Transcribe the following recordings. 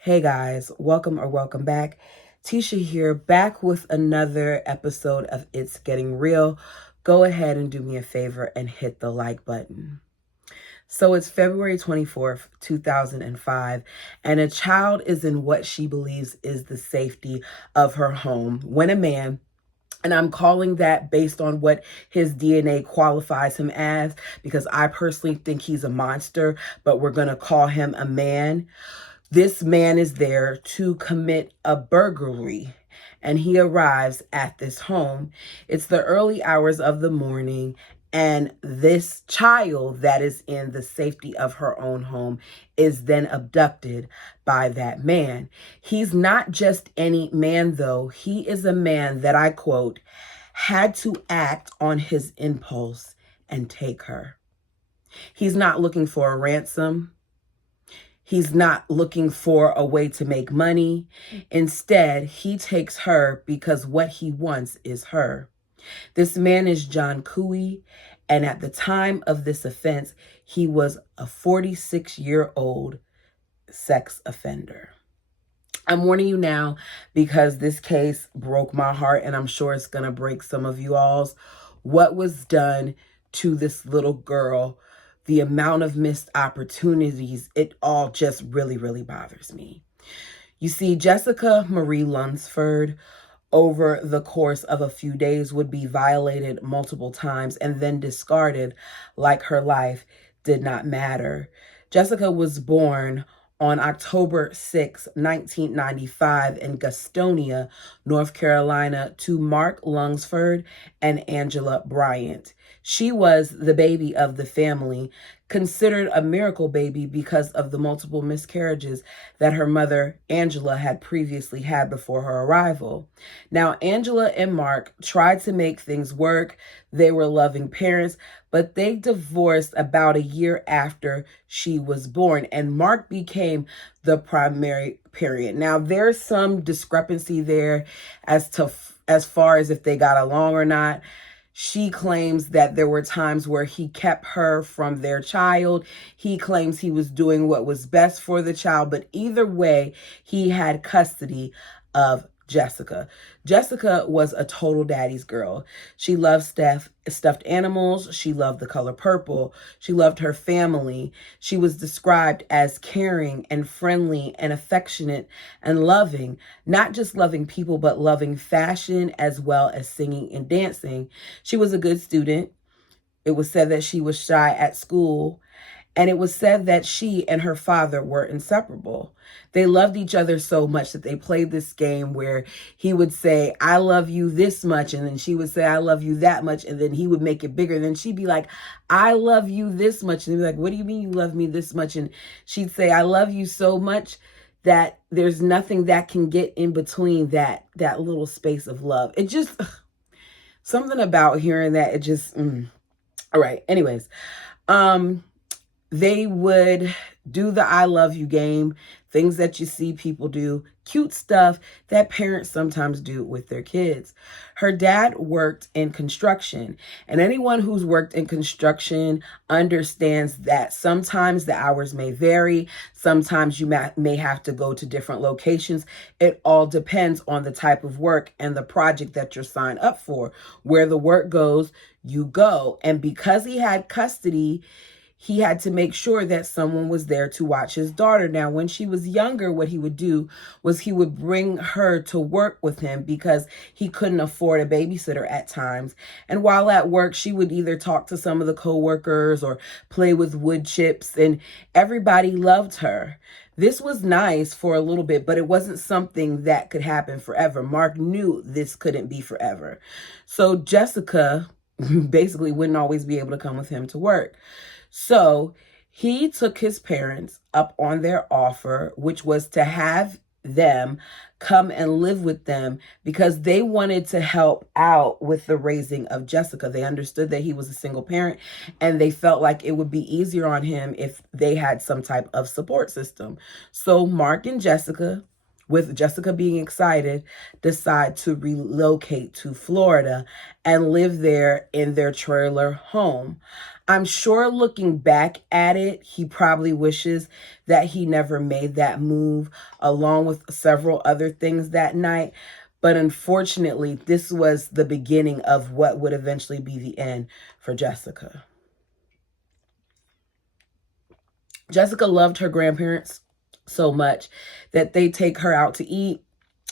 Hey guys, welcome back. Tisha here, back with another episode of It's Getting Real. Go ahead and do me a favor and hit the like button. So it's February 24th, 2005, and a child is in what she believes is the safety of her home when a man, and I'm calling that based on what his DNA qualifies him as, because I personally think he's a monster, but we're going to call him a man. This man is there to commit a burglary, and he arrives at this home. It's the early hours of the morning, and this child that is in the safety of her own home is then abducted by that man. He's not just any man, though. He is a man that, I quote, had to act on his impulse and take her. He's not looking for a ransom. He's not looking for a way to make money. Instead, he takes her because what he wants is her. This man is John Cooey, and at the time of this offense, he was a 46-year-old sex offender. I'm warning you now because this case broke my heart, and I'm sure it's going to break some of you all's. What was done to this little girl, the amount of missed opportunities, it all just really bothers me. You see, Jessica Marie Lunsford, over the course of a few days, would be violated multiple times and then discarded like her life did not matter. Jessica was born on October 6, 1995 in Gastonia, North Carolina, to Mark Lunsford and Angela Bryant. She was the baby of the family, considered a miracle baby because of the multiple miscarriages that her mother, Angela, had previously had before her arrival. Now, Angela and Mark tried to make things work. They were loving parents, but they divorced about a year after she was born, and Mark became the primary parent. Now, there's some discrepancy there as far as if they got along or not. She claims that there were times where he kept her from their child. He claims he was doing what was best for the child, but either way, he had custody of Jessica. Jessica was a total daddy's girl. She loved stuffed animals. She loved the color purple. She loved her family. She was described as caring and friendly and affectionate and loving, not just loving people, but loving fashion as well as singing and dancing. She was a good student. It was said that she was shy at school. And it was said that she and her father were inseparable. They loved each other so much that they played this game where he would say, I love you this much. And then she would say, I love you that much. And then he would make it bigger. Then she'd be like, I love you this much. And he'd be like, what do you mean you love me this much? And she'd say, I love you so much that there's nothing that can get in between that little space of love. It just, something about hearing that, it just, All right. Anyways, they would do the I love you game, things that you see people do, cute stuff that parents sometimes do with their kids. Her dad worked in construction, and anyone who's worked in construction understands that sometimes the hours may vary. Sometimes you may have to go to different locations. It all depends on the type of work and the project that you're signed up for. Where the work goes, you go. And because he had custody, he had to make sure that someone was there to watch his daughter. Now, when she was younger, what he would do was he would bring her to work with him because he couldn't afford a babysitter at times. And while at work, she would either talk to some of the coworkers or play with wood chips, and everybody loved her. This was nice for a little bit, but it wasn't something that could happen forever. Mark knew this couldn't be forever. So Jessica basically wouldn't always be able to come with him to work. So he took his parents up on their offer, which was to have them come and live with them because they wanted to help out with the raising of Jessica. They understood that he was a single parent, and they felt like it would be easier on him if they had some type of support system. So Mark and Jessica with Jessica being excited, decide to relocate to Florida and live there in their trailer home. I'm sure looking back at it, he probably wishes that he never made that move, along with several other things that night. But unfortunately, this was the beginning of what would eventually be the end for Jessica. Jessica loved her grandparents so much that they take her out to eat.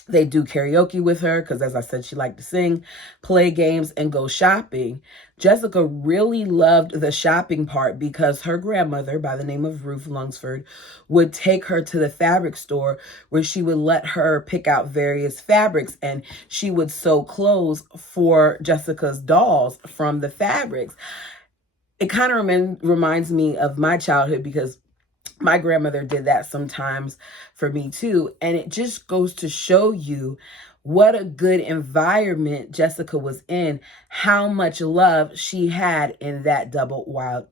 They do karaoke with her because, as I said, she liked to sing, play games, and go shopping. Jessica really loved the shopping part because her grandmother, by the name of Ruth Lunsford, would take her to the fabric store where she would let her pick out various fabrics, and she would sew clothes for Jessica's dolls from the fabrics. It kind of reminds me of my childhood because my grandmother did that sometimes for me too. And it just goes to show you what a good environment Jessica was in, how much love she had in that double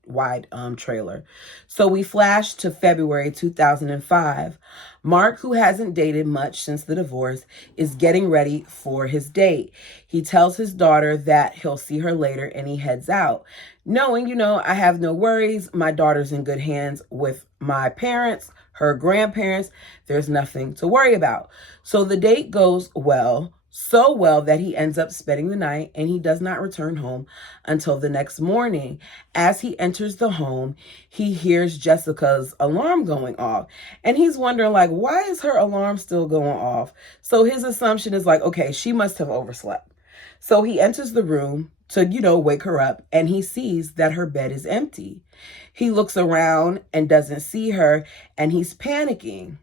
wide trailer. So we flash to February 2005. Mark, who hasn't dated much since the divorce, is getting ready for his date. He tells his daughter that he'll see her later and he heads out. Knowing, I have no worries. My daughter's in good hands with my parents, her grandparents. There's nothing to worry about. So the date goes well, so well that he ends up spending the night and he does not return home until the next morning. As he enters the home, he hears Jessica's alarm going off and he's wondering why is her alarm still going off? So his assumption is okay, she must have overslept. So he enters the room to, wake her up, and he sees that her bed is empty. He looks around and doesn't see her, and he's panicking.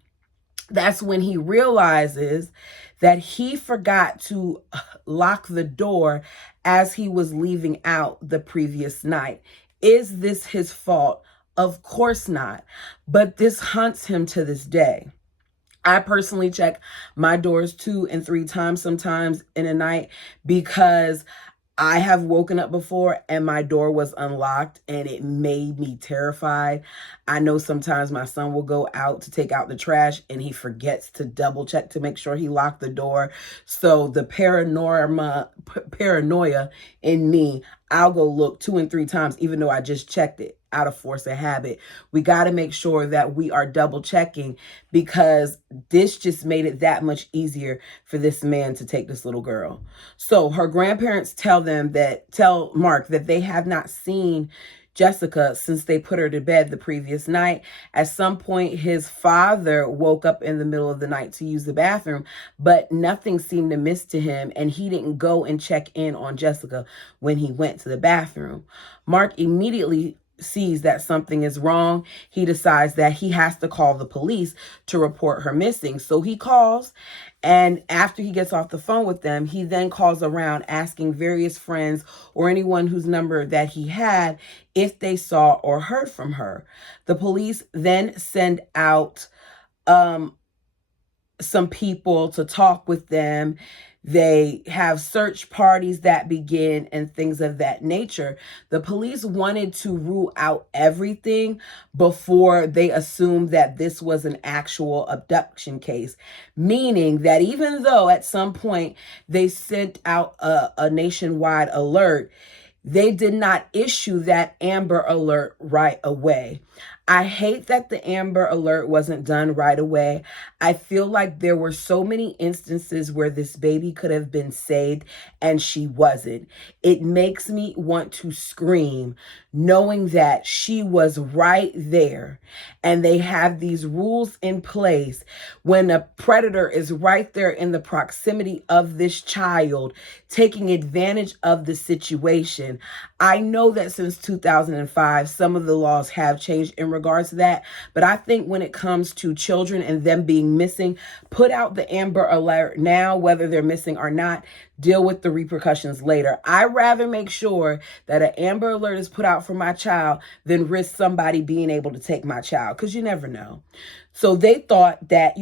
That's when he realizes that he forgot to lock the door as he was leaving out the previous night. Is this his fault? Of course not. But this haunts him to this day. I personally check my doors 2 and 3 times sometimes in a night because I have woken up before and my door was unlocked and it made me terrified. I know sometimes my son will go out to take out the trash and he forgets to double check to make sure he locked the door. So the paranoia in me, I'll go look 2 and 3 times even though I just checked it out of force of habit. We got to make sure that we are double checking because this just made it that much easier for this man to take this little girl. So her grandparents tell Mark that they have not seen Jessica since they put her to bed the previous night. At some point, his father woke up in the middle of the night to use the bathroom, but nothing seemed amiss to him, and he didn't go and check in on Jessica when he went to the bathroom. Mark immediately sees that something is wrong. He decides that he has to call the police to report her missing. So he calls, and after he gets off the phone with them, he then calls around asking various friends or anyone whose number that he had if they saw or heard from her. The police then send out some people to talk with them. They have search parties that begin and things of that nature. The police wanted to rule out everything before they assumed that this was an actual abduction case, meaning that even though at some point they sent out a nationwide alert, they did not issue that Amber Alert right away. I hate that the Amber Alert wasn't done right away. I feel like there were so many instances where this baby could have been saved and she wasn't. It makes me want to scream knowing that she was right there and they have these rules in place when a predator is right there in the proximity of this child taking advantage of the situation. I know that since 2005, some of the laws have changed in regards to that, but I think when it comes to children and them being missing, put out the Amber Alert now, whether they're missing or not. deal with the repercussions later. I'd rather make sure that an Amber Alert is put out for my child than risk somebody being able to take my child, because you never know. So they thought that,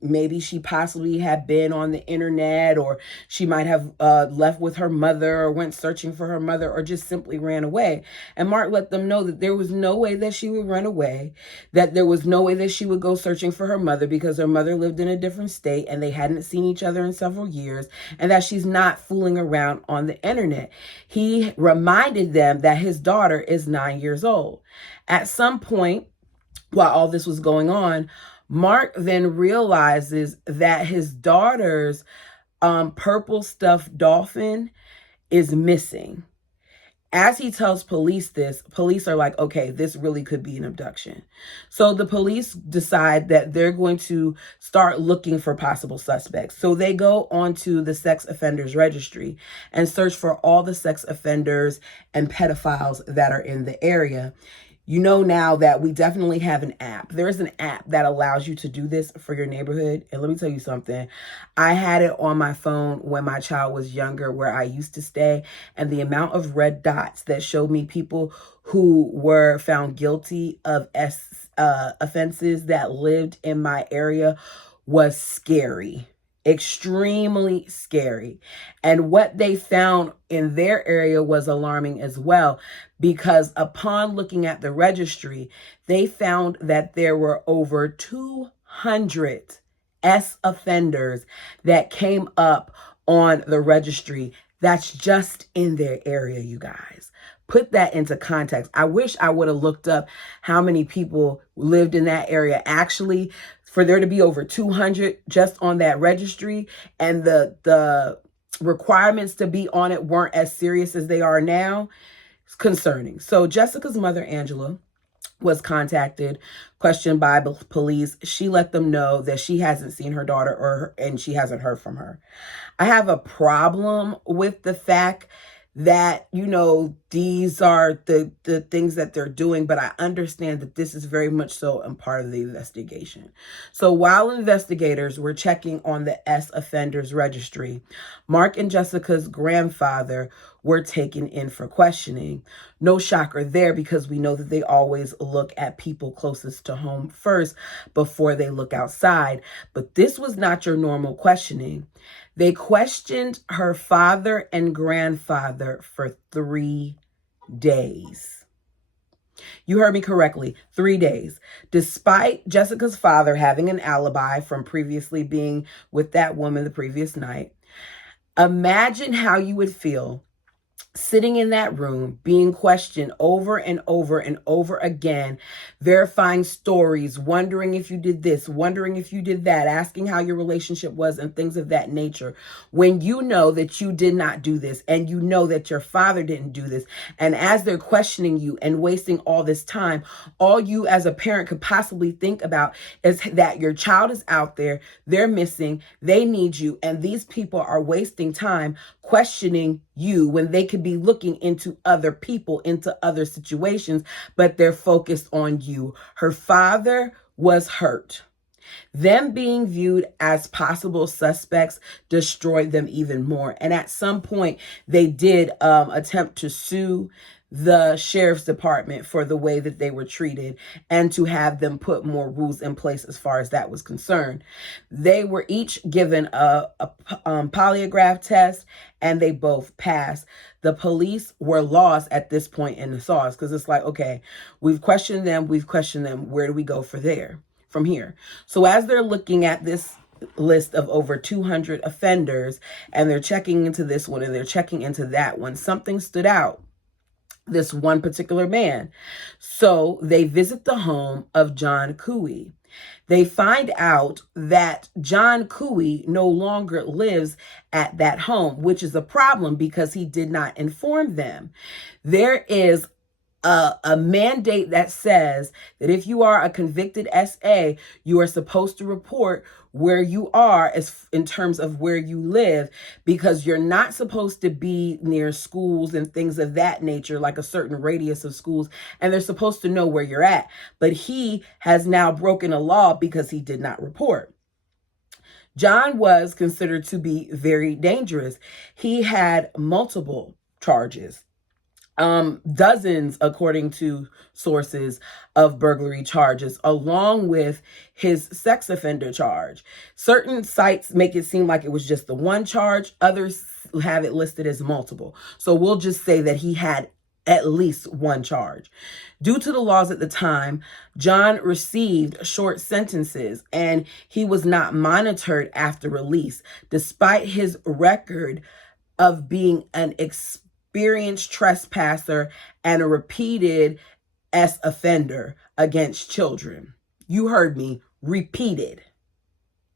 maybe she possibly had been on the internet, or she might have left with her mother, or went searching for her mother, or just simply ran away. And Mark let them know that there was no way that she would run away, that there was no way that she would go searching for her mother, because her mother lived in a different state and they hadn't seen each other in several years, and that she's not fooling around on the internet. He reminded them that his daughter is 9 years old. At some point, while all this was going on, Mark then realizes that his daughter's purple stuffed dolphin is missing. As he tells police this, police are like, okay, this really could be an abduction. So the police decide that they're going to start looking for possible suspects. So they go onto the sex offenders registry and search for all the sex offenders and pedophiles that are in the area. You know now that we definitely have an app. There's an app that allows you to do this for your neighborhood. And let me tell you something. I had it on my phone when my child was younger, where I used to stay. And the amount of red dots that showed me people who were found guilty of offenses that lived in my area was scary. Extremely scary. And what they found in their area was alarming as well, because upon looking at the registry, they found that there were over 200 offenders that came up on the registry. That's just in their area, you guys. Put that into context. I wish I would have looked up how many people lived in that area. Actually, for there to be over 200 just on that registry, and the requirements to be on it weren't as serious as they are now, it's concerning. So Jessica's mother, Angela, was contacted, questioned by police. She let them know that she hasn't seen her daughter and she hasn't heard from her. I have a problem with the fact that, these are the things that they're doing, but I understand that this is very much so a part of the investigation. So while investigators were checking on the offenders registry, Mark and Jessica's grandfather were taken in for questioning. No shocker there, because we know that they always look at people closest to home first before they look outside. But this was not your normal questioning. They questioned her father and grandfather for 3 days. You heard me correctly, 3 days. Despite Jessica's father having an alibi from previously being with that woman the previous night, imagine how you would feel sitting in that room, being questioned over and over and over again, verifying stories, wondering if you did this, wondering if you did that, asking how your relationship was and things of that nature, when you know that you did not do this, and you know that your father didn't do this. And as they're questioning you and wasting all this time, all you as a parent could possibly think about is that your child is out there, they're missing, they need you, and these people are wasting time questioning you when they could be looking into other people, into other situations, but they're focused on you. Her father was hurt. Them being viewed as possible suspects destroyed them even more. And at some point, they did attempt to sue the sheriff's department for the way that they were treated, and to have them put more rules in place as far as that was concerned. They were each given a polygraph test, and they both passed. The police were lost at this point in the sauce, because it's like, okay, we've questioned them. Where do we go from here? So as they're looking at this list of over 200 offenders, and they're checking into this one and they're checking into that one, something stood out. This one particular man. So they visit the home of John Cooey. They find out that John Cooey no longer lives at that home, which is a problem because he did not inform them. There is a mandate that says that if you are a convicted SA, you are supposed to report where you are as in terms of where you live, because you're not supposed to be near schools and things of that nature, like a certain radius of schools, and they're supposed to know where you're at. But he has now broken a law because he did not report. John was considered to be very dangerous. He had multiple charges, dozens, according to sources, of burglary charges, along with his sex offender charge. Certain sites make it seem like it was just the one charge. Others have it listed as multiple. So we'll just say that he had at least one charge. Due to the laws at the time, John received short sentences and he was not monitored after release, despite his record of being an experienced trespasser and a repeated offender against children. You heard me, repeated.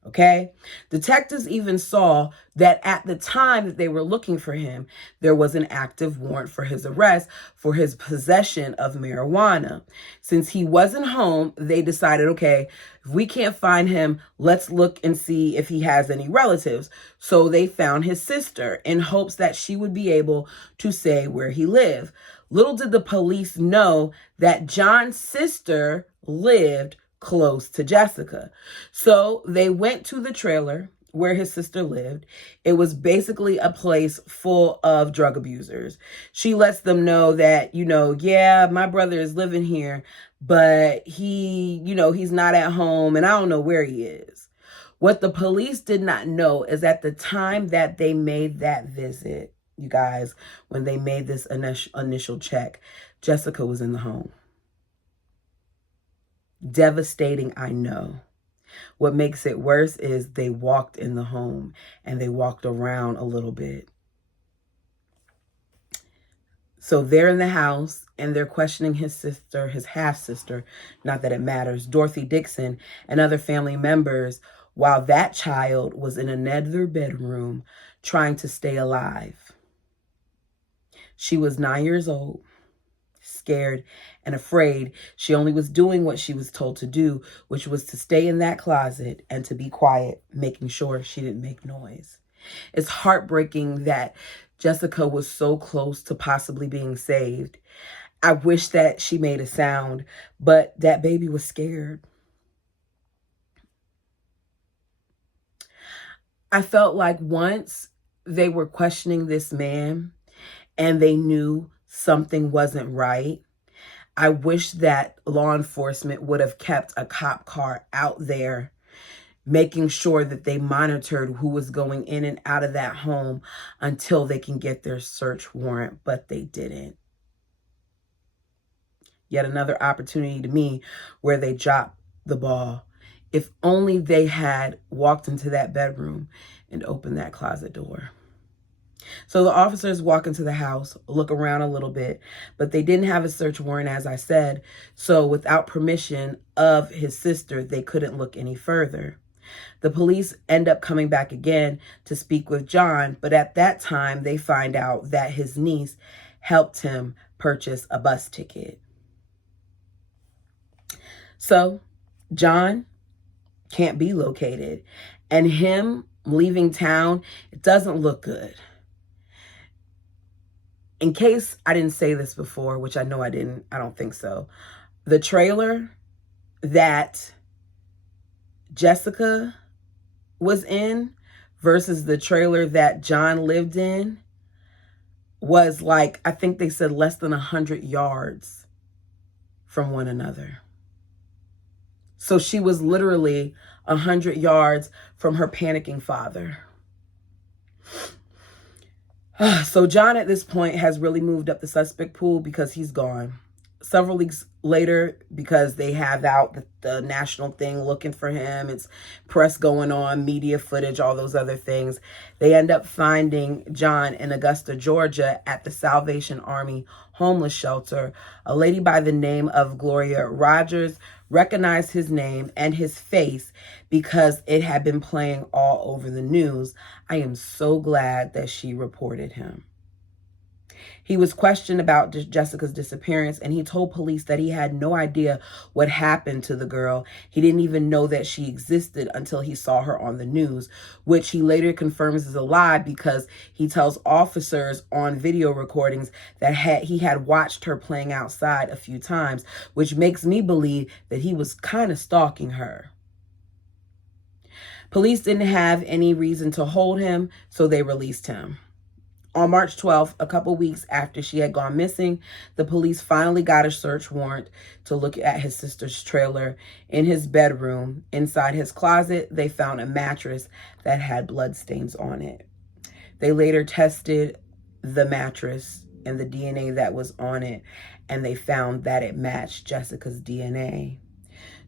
Okay? Detectives even saw that at the time that they were looking for him, there was an active warrant for his arrest for his possession of marijuana. Since he wasn't home, they decided, okay, if we can't find him, let's look and see if he has any relatives. So they found his sister in hopes that she would be able to say where he lived. Little did the police know that John's sister lived close to Jessica. So they went to the trailer where his sister lived. It was basically a place full of drug abusers. She lets them know that, yeah, my brother is living here, but he's not at home and I don't know where he is. What the police did not know is at the time that they made that visit, you guys, when they made this initial check, Jessica was in the home. Devastating, I know. What makes it worse is they walked in the home and they walked around a little bit. So they're in the house and they're questioning his sister, his half-sister, not that it matters, Dorothy Dixon, and other family members, while that child was in another bedroom trying to stay alive. She was 9 years old, scared and afraid. She only was doing what she was told to do, which was to stay in that closet and to be quiet, making sure she didn't make noise. It's heartbreaking that Jessica was so close to possibly being saved. I wish that she made a sound, but that baby was scared. I felt like once they were questioning this man and they knew something wasn't right, I wish that law enforcement would have kept a cop car out there, making sure that they monitored who was going in and out of that home until they can get their search warrant, but they didn't. Yet another opportunity to me where they dropped the ball. If only they had walked into that bedroom and opened that closet door. So the officers walk into the house, look around a little bit, but they didn't have a search warrant, as I said. So without permission of his sister, they couldn't look any further. The police end up coming back again to speak with John, but at that time, they find out that his niece helped him purchase a bus ticket. So John can't be located, and him leaving town, it doesn't look good. In case I didn't say this before, which I know I didn't, I don't think so. The trailer that Jessica was in versus the trailer that John lived in was like, I think they said less than 100 yards from one another. So she was literally 100 yards from her panicking father. So John at this point has really moved up the suspect pool because he's gone. Several weeks later, because they have out the national thing looking for him, it's press going on, media footage, all those other things. They end up finding John in Augusta, Georgia at the Salvation Army homeless shelter. A lady by the name of Gloria Rogers recognized his name and his face because it had been playing all over the news. I am so glad that she reported him. He was questioned about Jessica's disappearance, and he told police that he had no idea what happened to the girl. He didn't even know that she existed until he saw her on the news, which he later confirms is a lie because he tells officers on video recordings that he had watched her playing outside a few times, which makes me believe that he was kind of stalking her. Police didn't have any reason to hold him, so they released him. On March 12th, a couple weeks after she had gone missing, the police finally got a search warrant to look at his sister's trailer. In his bedroom, inside his closet, they found a mattress that had bloodstains on it. They later tested the mattress and the DNA that was on it, and they found that it matched Jessica's DNA.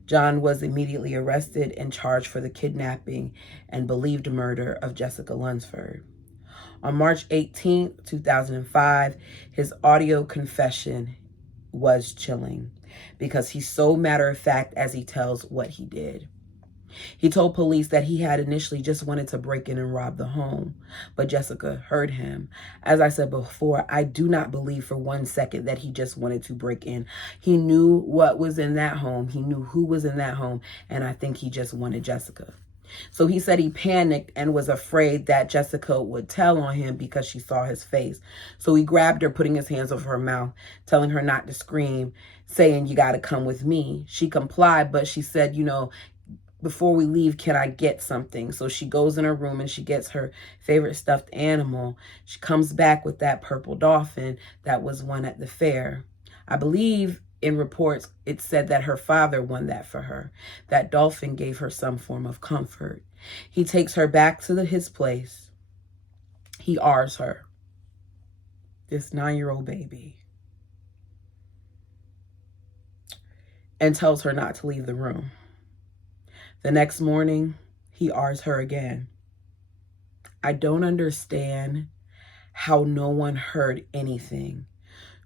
John was immediately arrested and charged for the kidnapping and believed murder of Jessica Lunsford. On March 18, 2005, his audio confession was chilling because he's so matter-of-fact as he tells what he did. He told police that he had initially just wanted to break in and rob the home, but Jessica heard him. As I said before, I do not believe for 1 second that he just wanted to break in. He knew what was in that home. He knew who was in that home, and I think he just wanted Jessica. So he said he panicked and was afraid that Jessica would tell on him because she saw his face. So he grabbed her, putting his hands over her mouth, telling her not to scream, saying, "You got to come with me." She complied, but she said, "Before we leave, can I get something?" So she goes in her room and she gets her favorite stuffed animal. She comes back with that purple dolphin that was won at the fair. I believe in reports, it said that her father won that for her. That dolphin gave her some form of comfort. He takes her back to his place. He R's her, this 9-year-old baby, and tells her not to leave the room. The next morning, he R's her again. I don't understand how no one heard anything.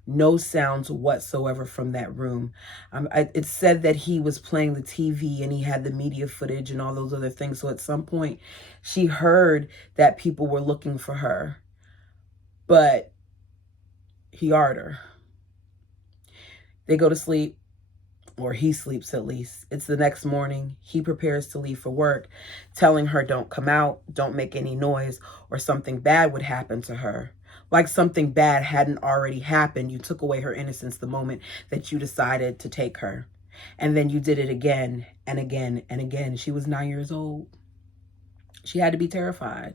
No sounds whatsoever from that room. It said that he was playing the TV and he had the media footage and all those other things. So at some point, she heard that people were looking for her, but he R'd her. They go to sleep, or he sleeps at least. It's the next morning. He prepares to leave for work, telling her don't come out, don't make any noise, or something bad would happen to her. Like something bad hadn't already happened. You took away her innocence the moment that you decided to take her. And then you did it again and again and again. She was 9 years old. She had to be terrified.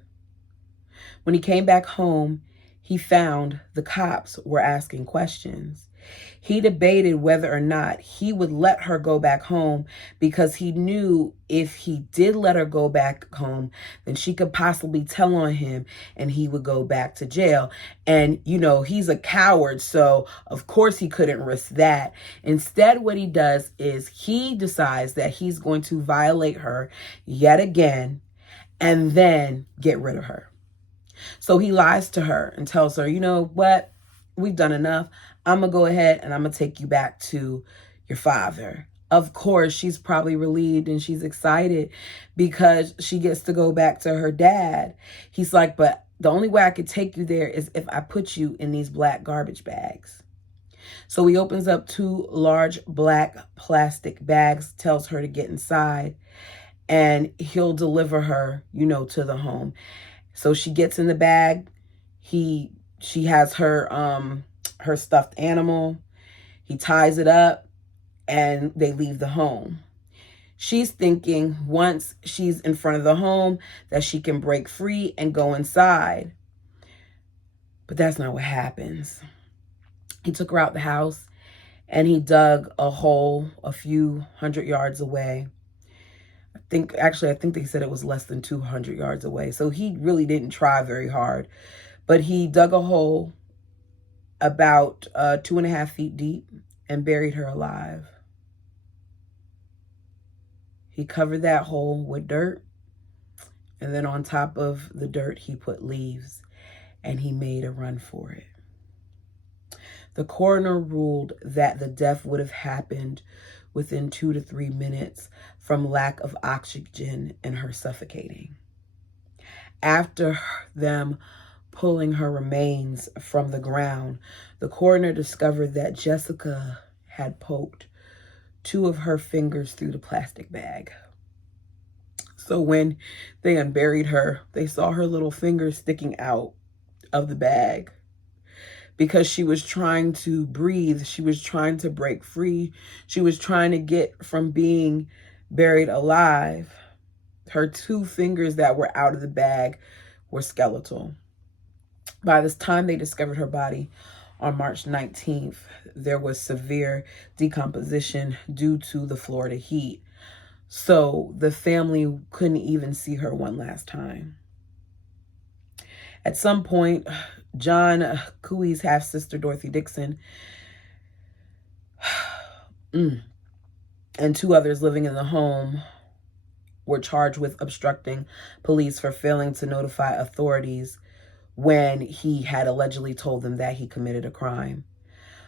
When he came back home, he found the cops were asking questions. He debated whether or not he would let her go back home because he knew if he did let her go back home, then she could possibly tell on him and he would go back to jail. And, he's a coward, so of course he couldn't risk that. Instead, what he does is he decides that he's going to violate her yet again and then get rid of her. So he lies to her and tells her, "You know what? We've done enough. I'm going to go ahead and I'm going to take you back to your father." Of course, she's probably relieved and she's excited because she gets to go back to her dad. He's like, "But the only way I could take you there is if I put you in these black garbage bags." So he opens up 2 large black plastic bags, tells her to get inside, and he'll deliver her, to the home. So she gets in the bag. She has her stuffed animal. He ties it up and they leave the home. She's thinking once she's in front of the home that she can break free and go inside. But that's not what happens. He took her out the house and he dug a hole a few hundred yards away. I think they said it was less than 200 yards away. So he really didn't try very hard. But he dug a hole about 2.5 feet deep and buried her alive. He covered that hole with dirt, and then on top of the dirt, he put leaves, and he made a run for it. The coroner ruled that the death would have happened within 2 to 3 minutes from lack of oxygen and her suffocating. After them pulling her remains from the ground, the coroner discovered that Jessica had poked 2 of her fingers through the plastic bag. So when they unburied her, they saw her little fingers sticking out of the bag because she was trying to breathe. She was trying to break free. She was trying to get from being buried alive. Her 2 fingers that were out of the bag were skeletal. By this time they discovered her body on March 19th, there was severe decomposition due to the Florida heat. So the family couldn't even see her one last time. At some point, John Couey's half-sister, Dorothy Dixon, and 2 others living in the home were charged with obstructing police for failing to notify authorities when he had allegedly told them that he committed a crime.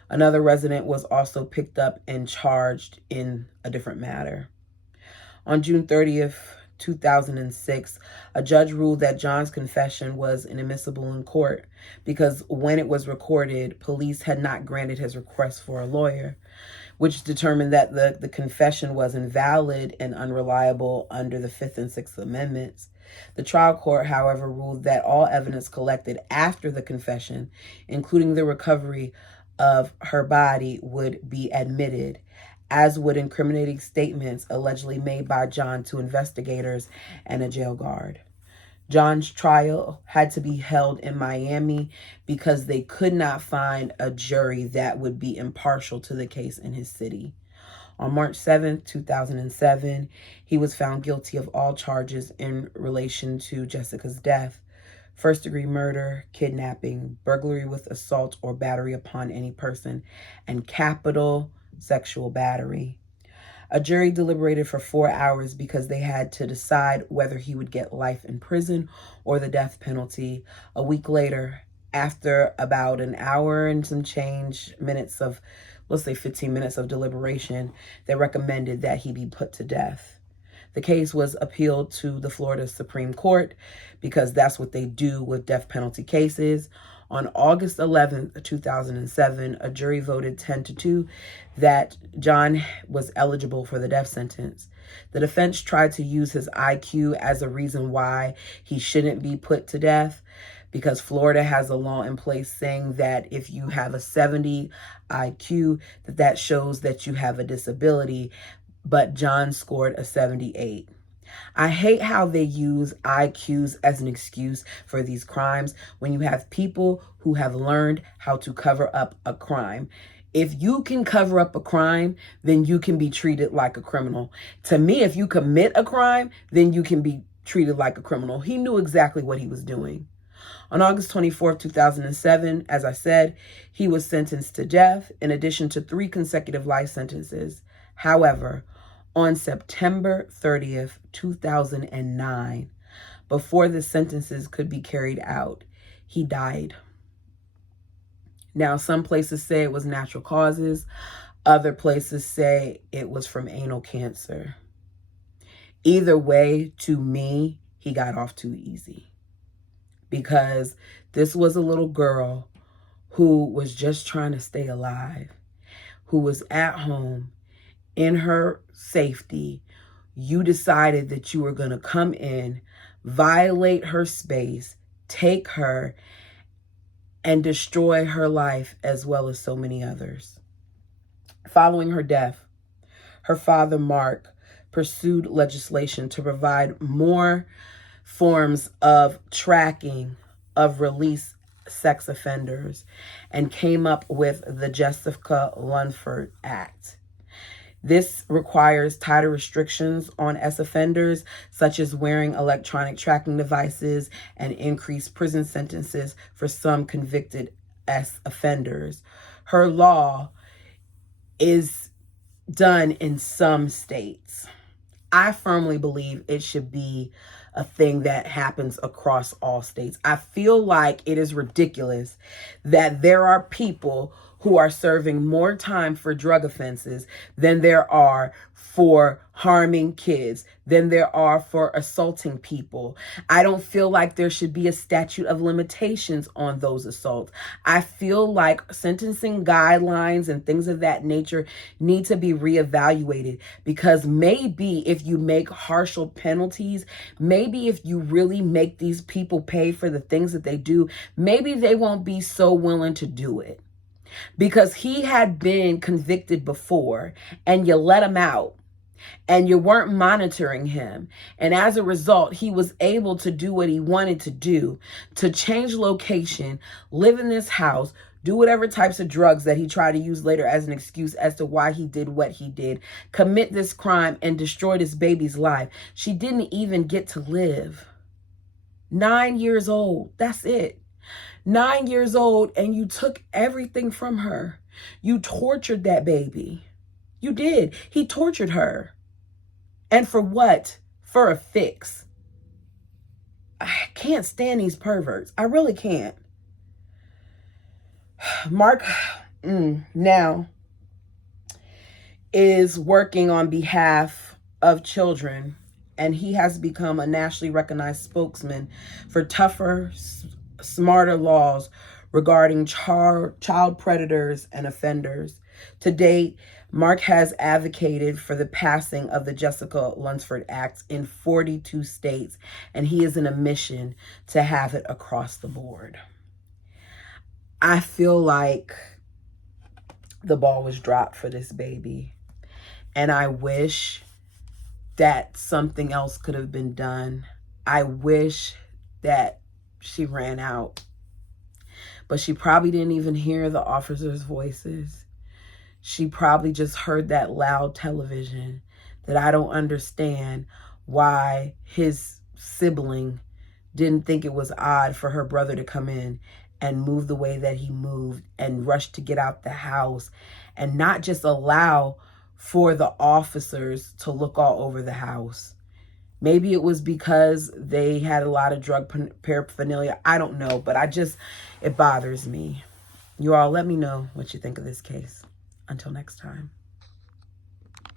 Another resident was also picked up and charged in a different matter. On June 30th, 2006, a judge ruled that John's confession was inadmissible in court because when it was recorded, police had not granted his request for a lawyer, which determined that the confession was invalid and unreliable under the 5th and 6th Amendments. The trial court, however, ruled that all evidence collected after the confession, including the recovery of her body, would be admitted, as would incriminating statements allegedly made by John to investigators and a jail guard. John's trial had to be held in Miami because they could not find a jury that would be impartial to the case in his city. On March 7th, 2007, he was found guilty of all charges in relation to Jessica's death: first-degree murder, kidnapping, burglary with assault or battery upon any person, and capital sexual battery. A jury deliberated for 4 hours because they had to decide whether he would get life in prison or the death penalty. A week later, after about an hour and some change minutes of, let's say 15 minutes of deliberation, they recommended that he be put to death. The case was appealed to the Florida Supreme Court because that's what they do with death penalty cases. On August 11th, 2007, a jury voted 10-2 that John was eligible for the death sentence. The defense tried to use his IQ as a reason why he shouldn't be put to death, because Florida has a law in place saying that if you have a 70 IQ, that shows that you have a disability, but John scored a 78. I hate how they use IQs as an excuse for these crimes when you have people who have learned how to cover up a crime. If you can cover up a crime, then you can be treated like a criminal. To me, if you commit a crime, then you can be treated like a criminal. He knew exactly what he was doing. On August 24th, 2007, as I said, he was sentenced to death in addition to 3 consecutive life sentences. However, on September 30th, 2009, before the sentences could be carried out, he died. Now, some places say it was natural causes. Other places say it was from anal cancer. Either way, to me, he got off too easy, because this was a little girl who was just trying to stay alive, who was at home in her safety. You decided that you were going to come in, violate her space, take her, and destroy her life as well as so many others. Following her death, her father, Mark, pursued legislation to provide more forms of tracking of released sex offenders and came up with the Jessica Lunford Act. This requires tighter restrictions on ex-offenders, such as wearing electronic tracking devices, and increased prison sentences for some convicted ex-offenders. Her law is done in some states. I firmly believe it should be a thing that happens across all states. I feel like it is ridiculous that there are people who are serving more time for drug offenses than there are for harming kids, than there are for assaulting people. I don't feel like there should be a statute of limitations on those assaults. I feel like sentencing guidelines and things of that nature need to be reevaluated, because maybe if you make harsher penalties, maybe if you really make these people pay for the things that they do, maybe they won't be so willing to do it. Because he had been convicted before and you let him out. and you weren't monitoring him. And as a result, he was able to do what he wanted to do, to change location, live in this house, do whatever types of drugs that he tried to use later as an excuse as to why he did what he did, commit this crime and destroy this baby's life. She didn't even get to live. 9 years old, that's it. 9 years old, and you took everything from her. You tortured that baby. You did. He tortured her. And for what? For a fix. I can't stand these perverts. I really can't. Mark now is working on behalf of children, and he has become a nationally recognized spokesman for tougher, smarter laws regarding child predators and offenders. To date, Mark has advocated for the passing of the Jessica Lunsford Act in 42 states, and he is in a mission to have it across the board. I feel like the ball was dropped for this baby, and I wish that something else could have been done. I wish that she ran out, but she probably didn't even hear the officers' voices. She probably just heard that loud television that I don't understand why his sibling didn't think it was odd for her brother to come in and move the way that he moved and rush to get out the house and not just allow for the officers to look all over the house. Maybe it was because they had a lot of drug paraphernalia. I don't know, but it bothers me. You all let me know what you think of this case. Until next time.